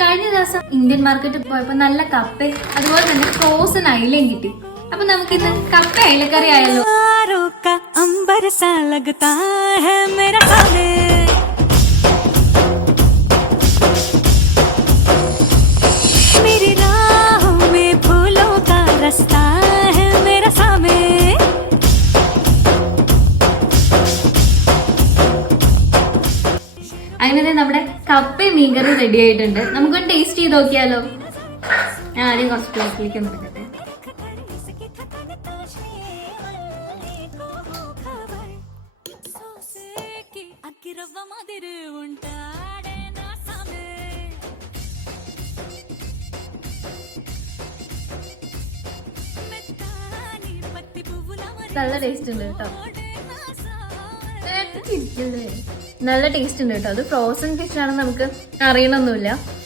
കഴിഞ്ഞ ദിവസം ഇന്ത്യൻ മാർക്കറ്റിൽ പോയപ്പോ നല്ല കപ്പ അതുപോലെ തന്നെ ഫ്രോസൺ അയിലയും കിട്ടി. അപ്പൊ നമുക്കിന്ന് കപ്പ അയിലക്കറി ആയല്ലോ. അങ്ങനെ നമ്മുടെ കപ്പയും മീൻകറി റെഡി ആയിട്ടുണ്ട്. നമുക്കൊന്ന് ടേസ്റ്റ് ചെയ്ത് നോക്കിയാലോ. ഞാൻ ആദ്യം കുറച്ച് പ്ലേറ്റിലേക്ക് ഒന്ന് എടുക്കട്ടെ. നല്ല ടേസ്റ്റ് ഉണ്ട് കേട്ടോ. നല്ല ടേസ്റ്റ് ഉണ്ട് കേട്ടോ. അത് ഫ്രോസൺ ഫിഷ് ആണെന്ന് നമുക്ക് അറിയണമെന്നില്ല.